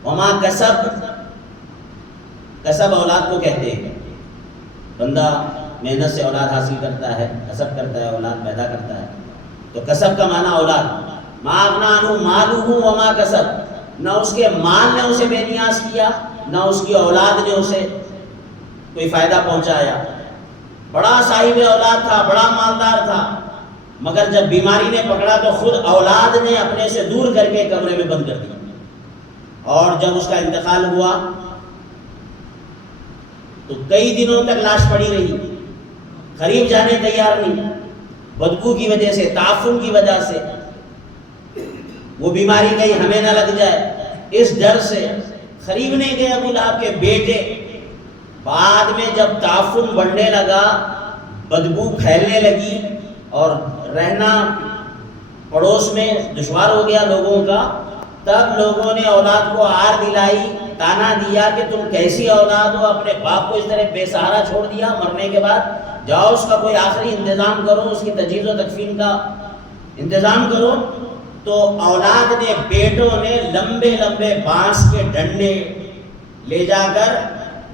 وما کسب، کسب اولاد کو کہتے ہیں. بندہ محنت سے اولاد حاصل کرتا ہے، کسب کرتا ہے، اولاد پیدا کرتا ہے. تو کسب کا معنی اولاد. ما اغنا عنہ مالہ وما کسب، نہ اس کے مال نے اسے بے نیاز کیا، نہ اس کی اولاد نے اسے کوئی فائدہ پہنچایا. بڑا صاحب اولاد تھا، بڑا مالدار تھا، مگر جب بیماری نے پکڑا تو خود اولاد نے اپنے سے دور کر کے کمرے میں بند کر دیا. اور جب اس کا انتقال ہوا تو کئی دنوں تک لاش پڑی رہی، قریب جانے تیار نہیں، بدبو کی وجہ سے، تعفن کی وجہ سے. وہ بیماری کہیں ہمیں نہ لگ جائے، اس ڈر سے قریب نہیں گئے. ابو لہب کے بیٹے بعد میں جب تعفن بڑھنے لگا، بدبو پھیلنے لگی اور رہنا پڑوس میں دشوار ہو گیا لوگوں کا، تب لوگوں نے اولاد کو آر دلائی، تانا دیا کہ تم کیسی اولاد ہو، اپنے باپ کو اس طرح بے سہارا چھوڑ دیا مرنے کے بعد، جاؤ اس کا کوئی آخری انتظام کرو، اس کی تجہیز و تکفین کا انتظام کرو. تو اولاد نے، بیٹوں نے لمبے لمبے بانس کے ڈنڈے لے جا کر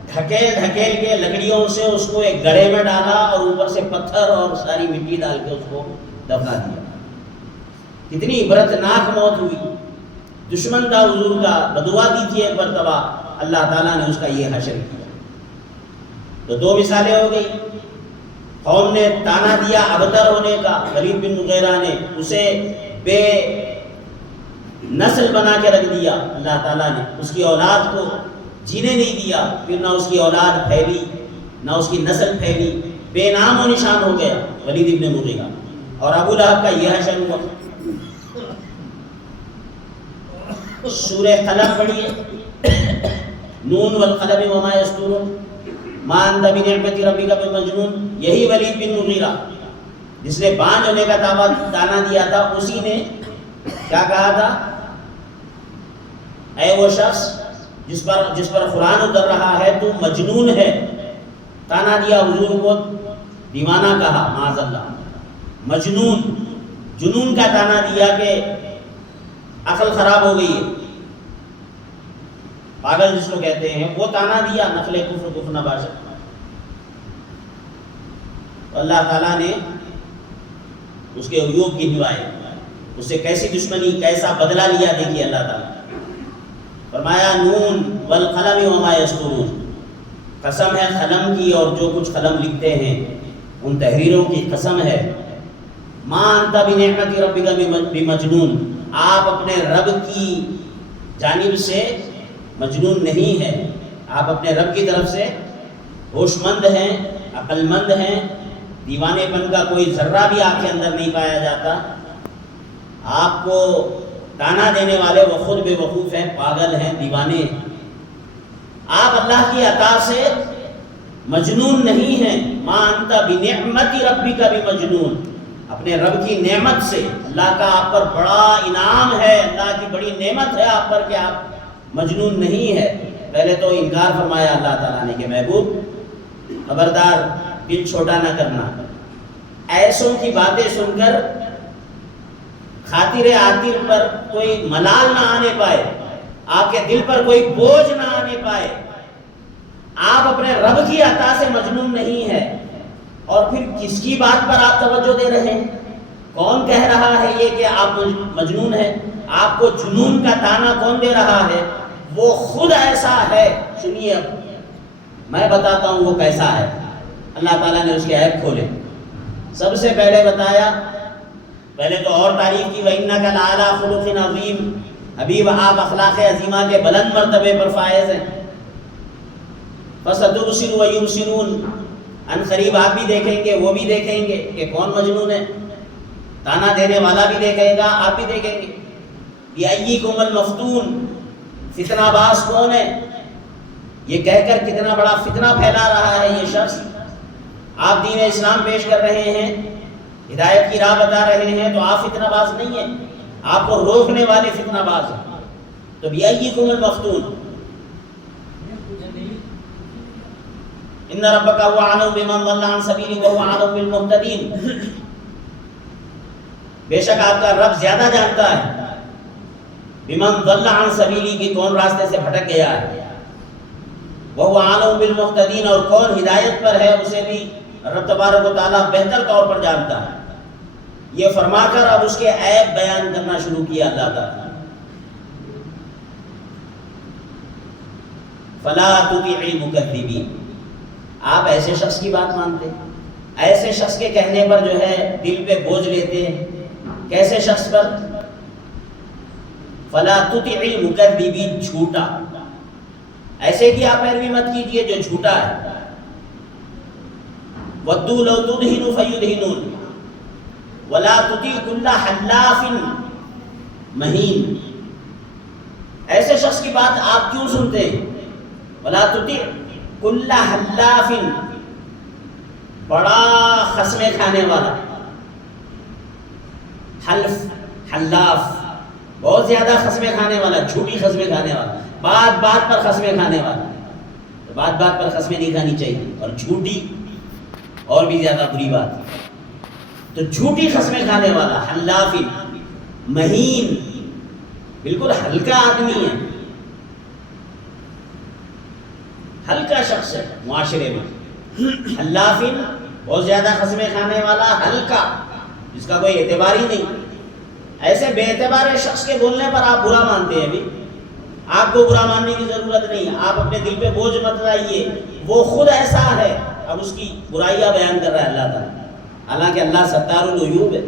دھکیل کے لکڑیوں سے اس کو ایک گڑھے میں ڈالا اور اوپر سے پتھر اور ساری مٹی ڈال کے اس کو دفنا دیا. کتنی عبرتناک موت ہوئی. دشمن تھا حضور کا، بدعا دی تھی ایک مرتبہ، اللہ تعالیٰ نے اس کا یہ حشر کیا. تو دو مثالیں ہو گئی. قوم نے تانا دیا ابتر ہونے کا، ولید بن مغیرہ نے اسے بے نسل بنا کے رکھ دیا. اللہ تعالیٰ نے اس کی اولاد کو جینے نہیں دیا، پھر نہ اس کی اولاد پھیلی نہ اس کی نسل پھیلی، بے نام و نشان ہو گیا ولید بن مغیرہ. اور ابو لہب کا یہ حشر ہوا. سورہ قلم پڑھیے، نون والقلم وما یسطرون ما انت بنعمت ربک بمجنون. یہی ولید بن مغیرہ جس نے بانجھ ہونے کا تانا دیا تھا، اسی نے کیا کہا تھا اے وہ شخص جس پر قرآن اتر رہا ہے تو مجنون ہے. تانا دیا، حضور کو دیوانہ کہا، معاذ اللہ. مجنون، جنون کا تانا دیا کہ عقل خراب ہو گئی ہے، پاگل جس کو کہتے ہیں، وہ تانا دیا. نقل کفر نباشد. اللہ تعالیٰ نے اس کے عیوب گنوائے، اس سے کیسی دشمنی، کیسا بدلہ لیا. دیکھیے اللہ تعالیٰ فرمایا نون والقلم وما یسطرون، قسم ہے قلم کی اور جو کچھ قلم لکھتے ہیں ان تحریروں کی قسم ہے. ما انت بنعمت ربک بمجنون، آپ اپنے رب کی جانب سے مجنون نہیں ہیں، آپ اپنے رب کی طرف سے ہوش مند ہیں، عقل مند ہیں. دیوانے پن کا کوئی ذرہ بھی آپ کے اندر نہیں پایا جاتا. آپ کو تانا دینے والے وہ خود بے وقوف ہیں، پاگل ہیں، دیوانے ہیں. آپ اللہ کی عطا سے مجنون نہیں ہیں. ما انت بنعمت ربک بمجنون، اپنے رب کی نعمت سے. اللہ کا آپ پر بڑا انعام ہے، اللہ کی بڑی نعمت ہے آپ پر کہ آپ مجنون نہیں ہے. پہلے تو انکار فرمایا اللہ تعالیٰ نے کہ محبوب خبردار، دل چھوٹا نہ کرنا. ایسوں کی باتیں سن کر خاطر عاطر پر کوئی ملال نہ آنے پائے، آپ کے دل پر کوئی بوجھ نہ آنے پائے. آپ اپنے رب کی عطا سے مجنون نہیں ہے. اور پھر کس کی بات پر آپ توجہ دے رہے ہیں؟ کون کہہ رہا ہے یہ کہ آپ مجنون ہیں؟ آپ کو جنون کا تانا کون دے رہا ہے؟ وہ خود ایسا ہے. سنیے اب میں بتاتا ہوں وہ کیسا ہے. اللہ تعالیٰ نے اس کے عیب کھولے. سب سے پہلے بتایا، پہلے تو اور تعریف کی، وَإِنَّكَ لَعَلَىٰ خُلُقٍ عَظِيمٍ، حبیب آپ اخلاق عظیمہ کے بلند مرتبے پر فائز ہیں. فَسَتُبْصِرُ وَيُبْصِرُونَ، ان قریب آپ بھی دیکھیں گے، وہ بھی دیکھیں گے کہ کون مجنون ہے. تانا دینے والا بھی دیکھے گا، آپ بھی دیکھیں گے. بِأَيِّكُمُ الْمَفْتُونُ، فتنہ باز کون ہے؟ یہ کہہ کر کتنا بڑا فتنہ پھیلا رہا ہے یہ شخص. آپ دین اسلام پیش کر رہے ہیں، ہدایت کی راہ بتا رہے ہیں، تو آپ فتنہ باز نہیں ہیں، آپ کو روکنے والے فتنہ باز ہیں. تو بِأَيِّكُمُ الْمَفْتُونُ، إِنَّ رَبَّكَ هُوَ أَعْلَمُ بِمَنْ ضَلَّ عَنْ سَبِيلِهِ وَهُوَ أَعْلَمُ بِالْمُهْتَدِينَ. بے شک آپ کا رب زیادہ جانتا ہے بِمَنْ ضَلَّ عَنْ سَبِيلِهِ کہ کون راستے سے بھٹک گیا ہے، وَهُوَ أَعْلَمُ بِالْمُهْتَدِينَ اور کون ہدایت پر ہے اسے بھی رب تبارک و تعالیٰ بہتر طور پر جانتا ہے. یہ فرما کر اب اس کے عیب بیان کرنا شروع کیا اللہ تعالیٰ. فَلَا تُطِعِ الْمُكَذِّبِينَ، آپ ایسے شخص کی بات مانتے ہیں، ایسے شخص کے کہنے پر جو ہے دل پہ بوجھ لیتے ہیں. کیسے شخص پر؟ فَلَا تُطِعِ الْمُكَذِّبِينَ، جھوٹا. ایسے کی آپ پیروی مت کیجئے جو جھوٹا ہے. وَدُّوا لَوْ تُدْهِنُ فَيُدْهِنُونَ وَلَا تُطِعْ كُلَّ حَلَّافٍ مَّهِينٍ. ایسے شخص کی بات آپ کیوں سنتے ہیں؟ وَلَا تُطِعْ كُلَّ حَلَّافٍ، بڑا خصمیں کھانے والا. حلف، حلاف، بہت زیادہ خصمیں کھانے والا، جھوٹی خصمیں کھانے والا، بات بات پر خصمیں کھانے والا. بات بات پر خصمیں نہیں کھانی چاہیے، اور جھوٹی اور بھی زیادہ بری بات. تو جھوٹی خصمیں کھانے والا، حلاف، مہین، بالکل ہلکا آدمی ہے، ہلکا شخص ہے معاشرے میں. حلاف، بہت زیادہ خصمیں کھانے والا، ہلکا، جس کا کوئی اعتبار ہی نہیں. ایسے بے اعتبار شخص کے بولنے پر آپ برا مانتے ہیں. بھی آپ کو برا ماننے کی ضرورت نہیں ہے، آپ اپنے دل پہ بوجھ مت لائیے، وہ خود ایسا ہے. اب اس کی برائیاں بیان کر رہا ہے اللہ تعالیٰ. حالانکہ اللہ ستار العیوب ہے،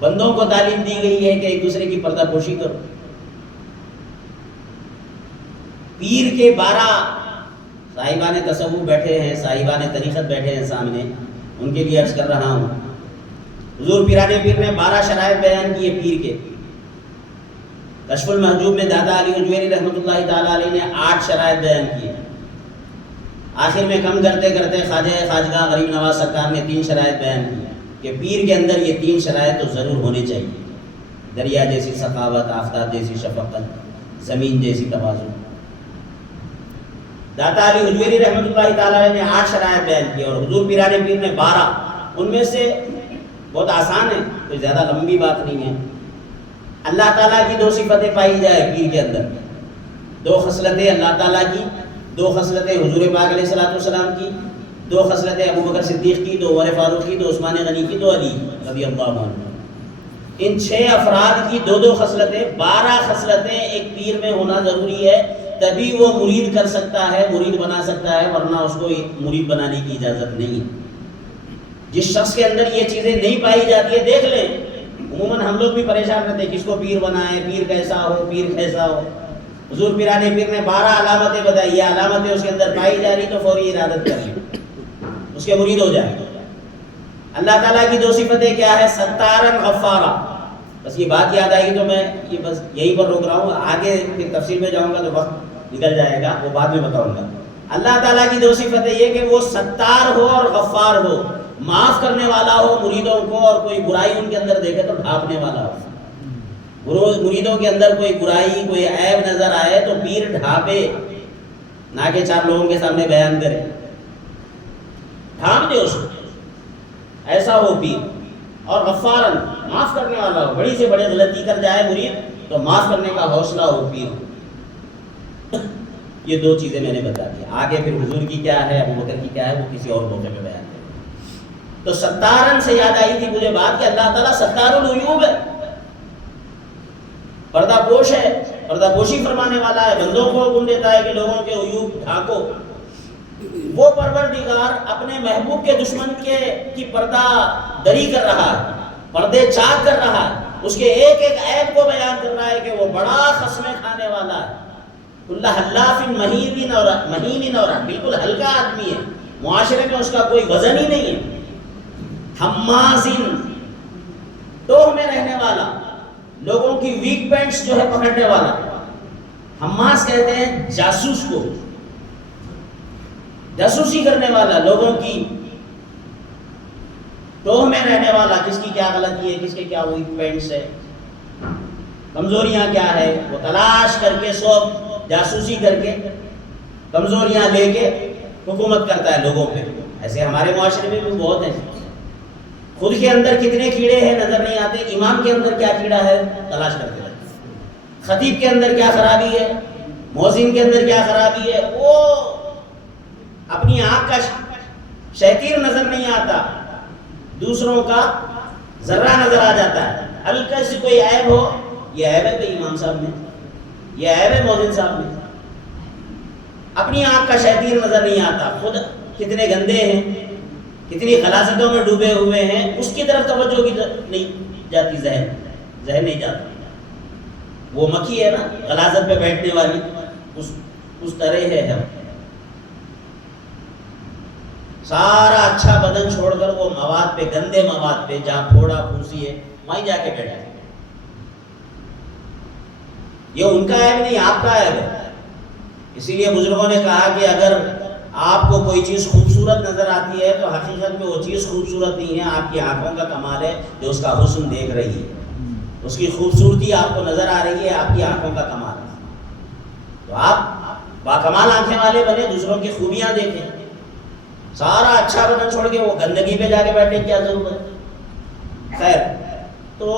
بندوں کو تعلیم دی گئی ہے کہ ایک دوسرے کی پردہ پوشی کرو. پیر کے 12 صاحبان تصوف بیٹھے ہیں، صاحبان طریقت بیٹھے ہیں سامنے، ان کے لیے عرض کر رہا ہوں. حضور پیرانے پیر نے 12 شرائط بیان کیے پیر کے. کشف المحجوب میں دادا علی اجویری رحمۃ اللہ تعالیٰ علیہ نے 8 شرائط بیان کیے. آخر میں کم کرتے کرتے خواجہ خواجگاہ غریب نواز سرکار نے 3 شرائط بیان کی کہ پیر کے اندر یہ 3 شرائط تو ضرور ہونے چاہیے. دریا جیسی سخاوت، آفتاب جیسی شفقت، زمین جیسی توازن. داتا علی حجویری رحمۃ اللہ تعالیٰ نے 8 شرائط بیان کی اور حضور پیران پیر نے 12. ان میں سے بہت آسان ہے، کوئی زیادہ لمبی بات نہیں ہے. اللہ تعالیٰ کی 2 صفتیں پائی جائے پیر کے اندر، 2 خصلتیں اللہ تعالیٰ کی، 2 خصلتیں حضور پاک علیہ الصلوۃ والسلام کی، 2 خصلتیں ابو بکر صدیق کی، 2 عمر فاروق کی، 2 عثمان غنی کی، 2 علی رضی اللہ عنہ. ان 6 افراد کی 2 خصلتیں، 12 خصلتیں ایک پیر میں ہونا ضروری ہے، تبھی وہ مرید کر سکتا ہے، مرید بنا سکتا ہے، ورنہ اس کو مرید بنانے کی اجازت نہیں ہے. جس شخص کے اندر یہ چیزیں نہیں پائی جاتی ہے، دیکھ لیں عموماً ہم لوگ بھی پریشان رہتے ہیں کس کو پیر بنائیں، پیر کیسا ہو، پیر کیسا ہو. حضور پیرانے پیر نے 12 علامتیں بتائی، یہ علامتیں اس کے اندر پائی جا رہی تو فوری ارادت کر لیں، اس کے مرید ہو جائیں. اللہ تعالیٰ کی 2 صفتیں کیا ہے؟ ستارن غفارا. بس یہ بات یاد آئی تو میں یہ بس یہیں پر روک رہا ہوں، آگے پھر تفصیل میں جاؤں گا تو وقت نکل جائے گا، وہ بعد میں بتاؤں گا. اللہ تعالیٰ کی 2 صفتیں یہ کہ وہ ستار ہو اور غفار ہو، معاف کرنے والا ہو مریدوں کو، اور کوئی برائی ان کے اندر دیکھے تو ڈھانپنے والا ہو. مریدوں کے اندر کوئی برائی، کوئی عیب نظر آئے تو پیر ڈھانپے، نہ کہ 4 لوگوں کے سامنے بیان کرے، ڈھانپ دے اس کو، ایسا ہو پیر. اور غفارن، معاف کرنے والا ہو، بڑی سے بڑی غلطی کر جائے مرید تو معاف کرنے کا حوصلہ ہو پیر. یہ 2 چیزیں میں نے بتا دی. آگے پھر حضور کی کیا ہے، ابو بکر کی کیا ہے، وہ کسی اور موقع میں بیان کریں. تو ستارن سے یاد آئی تھی مجھے بات کہ اللہ تعالیٰ ستار العیوب ہے، پردہ پوش ہے، پردہ پوشی فرمانے والا ہے، بندوں کو حکم دیتا ہے کہ لوگوں کے عیوب ڈھانکو. وہ پروردگار اپنے محبوب کے دشمن کی پردہ دری کر رہا ہے، پردے چاک کر رہا ہے، اس کے ایک ایک عیب کو بیان کر رہا ہے کہ وہ بڑا خصمیں کھانے والا ہے. اللہ حلاف مہین اور بالکل ہلکا آدمی ہے، معاشرے میں اس کا کوئی وزن ہی نہیں ہے. حمازن، ٹوہ میں رہنے والا، لوگوں کی ویک پوائنٹس جو ہے پکڑنے والا. حماس کہتے ہیں جاسوس کو، جاسوسی کرنے والا، لوگوں کی ٹوہ میں رہنے والا، کس کی کیا غلطی ہے، کس کے کیا ویک پوائنٹس ہے، کمزوریاں کیا ہے، وہ تلاش کر کے سب جاسوسی کر کے کمزوریاں لے کے حکومت کرتا ہے لوگوں پہ. ایسے ہمارے معاشرے میں بھی بہت ہیں. خود کے اندر کتنے کیڑے ہیں نظر نہیں آتے، امام کے اندر کیا کیڑا ہے تلاش کرتے رہتے ہیں، خطیب کے اندر کیا خرابی ہے، مؤذن کے اندر کیا خرابی ہے. وہ اپنی آنکھ کا شیطیر نظر نہیں آتا، دوسروں کا ذرہ نظر آ جاتا ہے. ہلکا سے کوئی عیب ہو، یہ عیب ہے کہ امام صاحب میں، یہ عیب ہے مؤذن صاحب میں. اپنی آنکھ کا شیطیر نظر نہیں آتا، خود کتنے گندے ہیں، کتنی خلاصتوں میں ڈوبے ہوئے ہیں، اس کی طرف توجہ کی نہیں جاتی، ذہن نہیں جاتا. وہ مکھی ہے نا غلاظت پہ بیٹھنے والی، اس طرح ہے. سارا اچھا بدن چھوڑ کر وہ مواد پہ، گندے مواد پہ، جہاں پھوڑا پھوسی ہے وہیں جا کے بیٹھا ہے. یہ ان کا عیب نہیں، آپ کا عیب ہے. اسی لیے بزرگوں نے کہا کہ اگر آپ کو کوئی چیز خوبصورت نظر آتی ہے تو حقیقت میں وہ چیز خوبصورت نہیں ہے، آپ کی آنکھوں کا کمال ہے جو اس کا حسن دیکھ رہی ہے، اس کی خوبصورتی آپ کو نظر آ رہی ہے، آپ کی آنکھوں کا کمال ہے. تو آپ باکمال آنکھیں والے بنے، دوسروں کی خوبیاں دیکھیں. سارا اچھا بدن چھوڑ کے وہ گندگی پہ جا کے بیٹھنے کی کیا ضرورت ہے. خیر، تو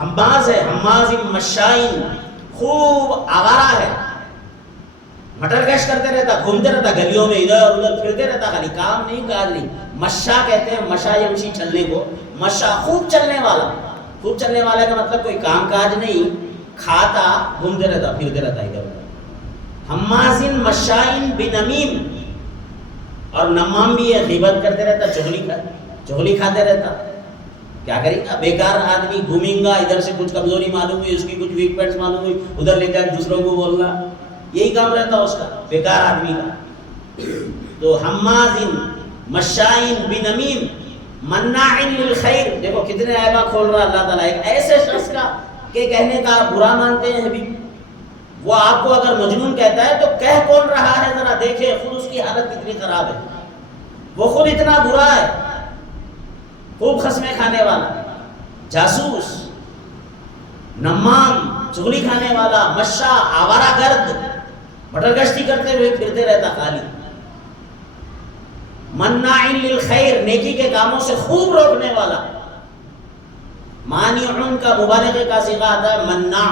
حماز ہے، حماز مشائن، خوب آوارہ ہے، مٹر کش کرتے رہتا، گھومتے رہتا گلیوں میں، ادھر ادھر پھرتے رہتا، خالی کام نہیں کاج نہیں. مشا کہتے ہیں، مشا یمشی چلنے کو، مشا خوب چلنے والا. خوب چلنے والا کا مطلب کوئی کام کاج نہیں، کھاتا گھومتے رہتا، پھرتے رہتا ادھر ادھر. حمازن مشائن بنمیم، اور نمام بھی ہے، غیبت کرتے رہتا، چغلی کھاتے رہتا. کیا کرے گا بیکار آدمی، گھومیں گا، ادھر سے کچھ کمزوری معلوم ہوئی، اس کی کچھ ویک پوائنٹس معلوم ہوئی، ادھر لے جا دوسروں کو بولنا، یہی کام رہتا اس کا، بیکار آدمی کا. تو حمازن مشائن بنمیم مناع للخیر، دیکھو کتنے عیبہ کھول رہا اللہ تعالیٰ ایک ایسے شخص کا کہ کہنے کا برا مانتے ہیں حبیب. وہ آپ کو اگر مجنون کہتا ہے تو کہہ کون رہا ہے ذرا دیکھیں خود اس کی حالت کتنی خراب ہے. وہ خود اتنا برا ہے، خوب خصمیں کھانے والا، جاسوس، نمام، چغلی کھانے والا، مشا، آوارہ گرد، مٹر گشتی کرتے ہوئے پھرتے رہتا خالی۔ مناع للخیر، نیکی کے کاموں سے خوب روکنے والا۔ مانعون کا مبالغے کا صیغہ آتا ہے مناع،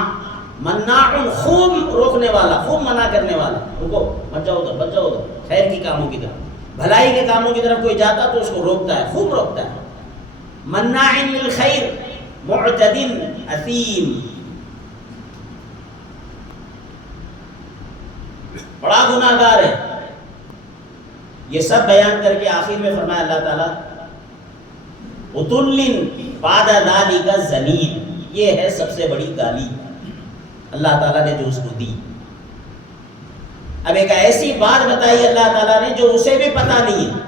مناع خوب روکنے والا، خوب منع کرنے والا، رکو مت جاؤ ادھر، مت جاؤ ادھر، خیر کی کاموں کی طرف، بھلائی کے کاموں کی طرف کوئی جاتا تو اس کو روکتا ہے، خوب روکتا ہے۔ مناع للخیر معتد اثیم، بڑا گناہ گار ہے۔ یہ سب بیان کر کے آخر میں فرمایا اللہ تعالیٰ عتل بعد ذلک زنیم، یہ ہے سب سے بڑی گالی اللہ تعالیٰ نے جو اس کو دی۔ اب ایک ایسی بات بتائی اللہ تعالیٰ نے جو اسے بھی پتہ نہیں ہے،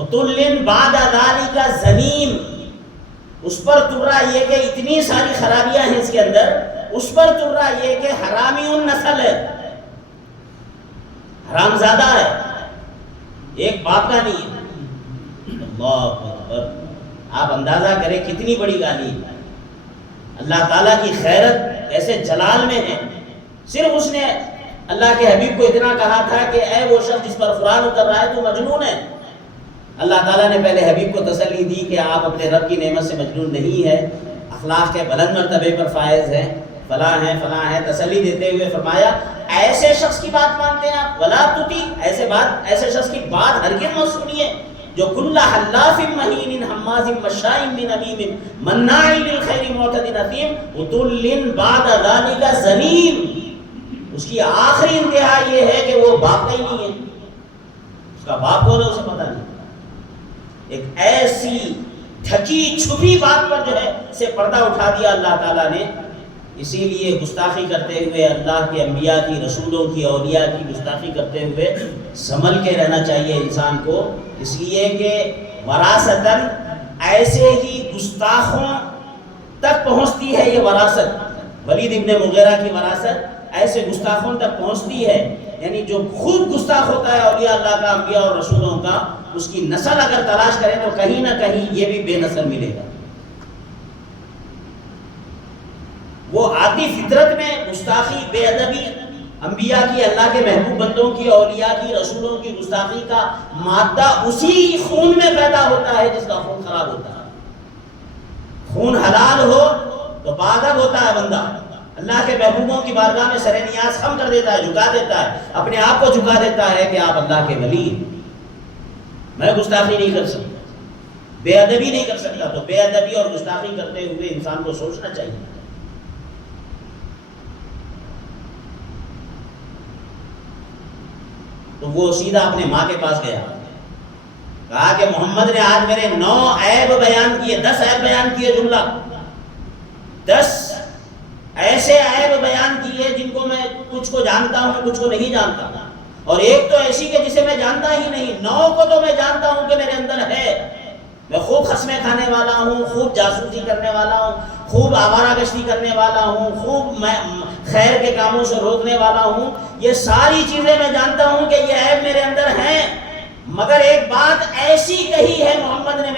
عتل بعد ذلک زنیم، اس پر ترا یہ کہ اتنی ساری خرابیاں ہیں اس کے اندر، اس پر ترا یہ کہ حرامی النسل ہے، حرام زادہ ہے، ایک باپ کا نہیں ہے۔ اللہ اکبر، آپ اندازہ کریں کتنی بڑی گالی ہے۔ اللہ تعالیٰ کی خیرت ایسے جلال میں ہے، صرف اس نے اللہ کے حبیب کو اتنا کہا تھا کہ اے وہ شخص جس پر قرآن اتر رہا ہے تو مجنون ہے۔ اللہ تعالیٰ نے پہلے حبیب کو تسلی دی کہ آپ اپنے رب کی نعمت سے مجنون نہیں ہے، اخلاق کے بلند مرتبے پر فائز ہیں، فلاں ہیں، تسلی دیتے ہوئے فرمایا ایسے شخص کی بات مانتے ہیں آپ، ولا تطیع، ایسے شخص کی بات ہرگز مت سنیے جو کل حلاف مہین ہماز مشاء بنمیم مناع للخیر معتد اثیم عتل بعد ذلک زنیم، اس کی آخری انتہا یہ ہے کہ وہ باپ کا ہی نہیں ہے، اس کا باپ کون ہے اسے پتہ نہیں۔ ایک ایسی ڈھکی چھپی بات پر جو ہے سے پردہ اٹھا دیا اللہ تعالیٰ نے۔ اسی لیے گستاخی کرتے ہوئے اللہ کے انبیاء کی، رسولوں کی، اولیاء کی گستاخی کرتے ہوئے سنبھل کے رہنا چاہیے انسان کو، اس لیے کہ وراثتاً ایسے ہی گستاخوں تک پہنچتی ہے یہ وراثت، ولید ابن مغیرہ کی وراثت ایسے گستاخوں تک پہنچتی ہے، یعنی جو خوب گستاخ ہوتا ہے اولیاء اللہ کا، انبیاء اور رسولوں کا، اس کی نسل اگر تلاش کریں تو کہیں نہ کہیں یہ بھی بے نسل ملے گا۔ وہ عادی فطرت میں گستاخی، بے ادبی، انبیاء کی، اللہ کے محبوب بندوں کی، اولیاء کی، رسولوں کی گستاخی کا مادہ اسی خون میں پیدا ہوتا ہے جس کا خون خراب ہوتا ہے۔ خون حلال ہو تو بادب ہوتا ہے بندہ، اللہ کے محبوبوں کی بارگاہ میں سر نیاز خم کر دیتا ہے، جھکا دیتا ہے، اپنے آپ کو جھکا دیتا ہے کہ آپ اللہ کے ولی ہیں، میں گستاخی نہیں کر سکتا، بے ادبی نہیں کر سکتا۔ تو بے ادبی اور گستاخی کرتے ہوئے انسان کو سوچنا چاہیے۔ تو وہ سیدھا اپنے ماں کے پاس گیا، کہا کہ محمد نے آج میرے 9 عیب بیان کیے، 10 عیب بیان کیے، جملہ 10 ایسے عیب بیان کیے جن کو میں کچھ کو جانتا ہوں، کچھ کو نہیں جانتا، اور ایک تو ایسی کہ جسے میں جانتا ہی نہیں، 9 کو تو میں جانتا ہوں کہ میرے اندر ہے، میں خوب خصمیں کھانے والا ہوں، خوب جاسوسی کرنے والا ہوں، خوب آوارہ گشتی کرنے والا ہوں، خوب میں خیر کے کاموں سے روکنے والا ہوں، یہ ساری چیزیں میں جانتا ہوں کہ یہ عیب میرے اندر ہیں، مگر ایک بات ایسی کہی ہے محمد نے